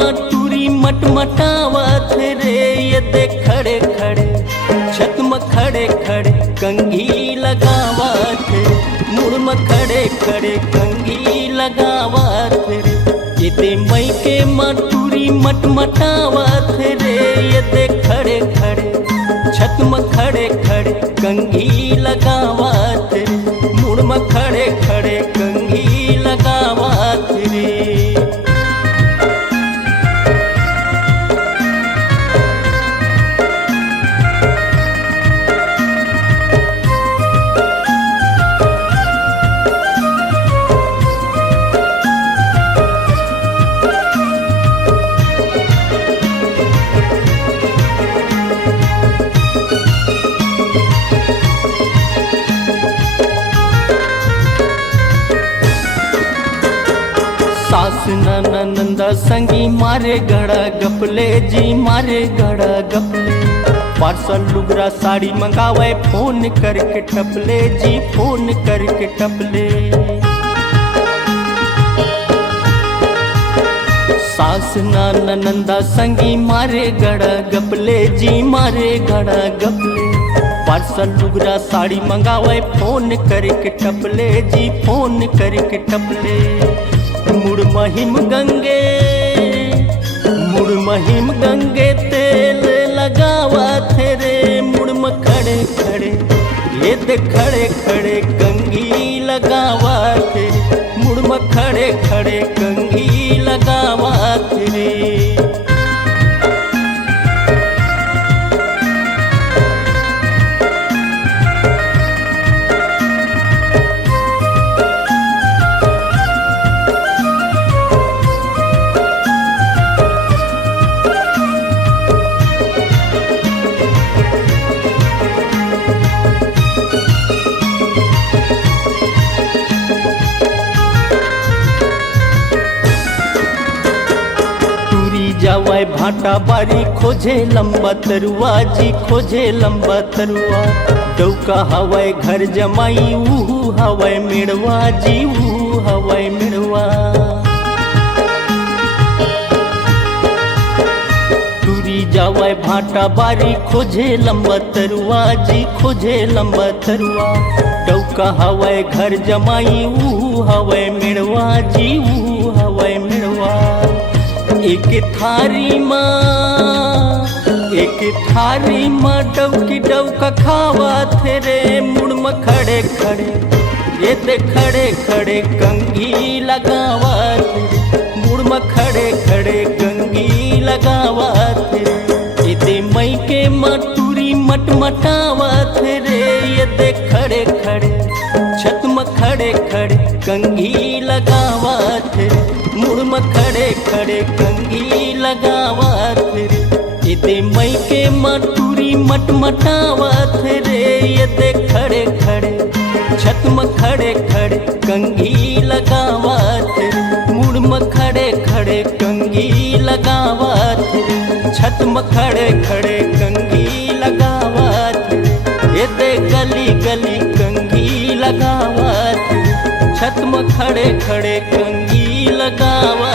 मटूरी मटमटावत रे, ये देख खड़े खड़े छत में खड़े खड़े कंघी लगावत रे, मुड़ में खड़े खड़े कंघी लगावत रे, ये दे मई के मटूरी मटमटावत रे, ये देख खड़े खड़े छत में खड़े खड़े कंघी लगावत रे, मुड़ में खड़े खड़े कंघी लगावत रे। सास नंदा संगी मारे गड़ा गपले जी, मारे गड़ा गपले, पार्सल लुगरा साड़ी मंगावे फोन करके टपले जी, फोन करके टपले। सास नंदा संगी मारे गड़ा गपले जी, मारे गड़ा गपले, पार्सल लुगरा साड़ी मंगावे फोन करके टपले जी, फोन करके टपले। मुड़ महिम गंगे तेल लगावा थे रे, मुड़ में खड़े खड़े ये दे खड़े खड़े कंघी लगावा थे, मुड़ में खड़े खड़े कंघी लगावा थे रे। जावाय भाटा बारी खोजे लंबा तरुआ जी, खोजे लंबा तरुआ, डौका हवाय घर जमाई ऊ हवाय मेड़वा जी, ऊ हवाय मेड़वा। टूरी जावाय भाटा बारी खोजे लंबा तरुआ जी, खोजे लंबा तरुआ, डौका हवाय घर जमाई ऊ हवाय मेड़वा जी, ऊ हवाय मेड़वा। एक थारी माँ डौकी डौका खावा थे रे, मुड़ में खड़े खड़े ये दे खड़े खड़े कंघी लगावा थे, मुड़ में खड़े खड़े कंघी लगावा थे, ये दे मई के मटूरी मटमटावा थे रे, ये दे खड़े खड़े छत में खड़े खड़े कंघी लगावा थे, मुड़ में खड़े खड़े कंघी लगावा थे, ये दे मई के मटूरी मटमटावा थे रे, ये दे खड़े खड़े छत में खड़े खड़े कंघी लगावा थे, मुड़ में खड़े खड़े कंघी लगावा थे, छत में खड़े खड़े कंघी लगावा थे, ये दे गली गली कंघी लगावा थे, छत में खड़े खड़े कंघी लगावा।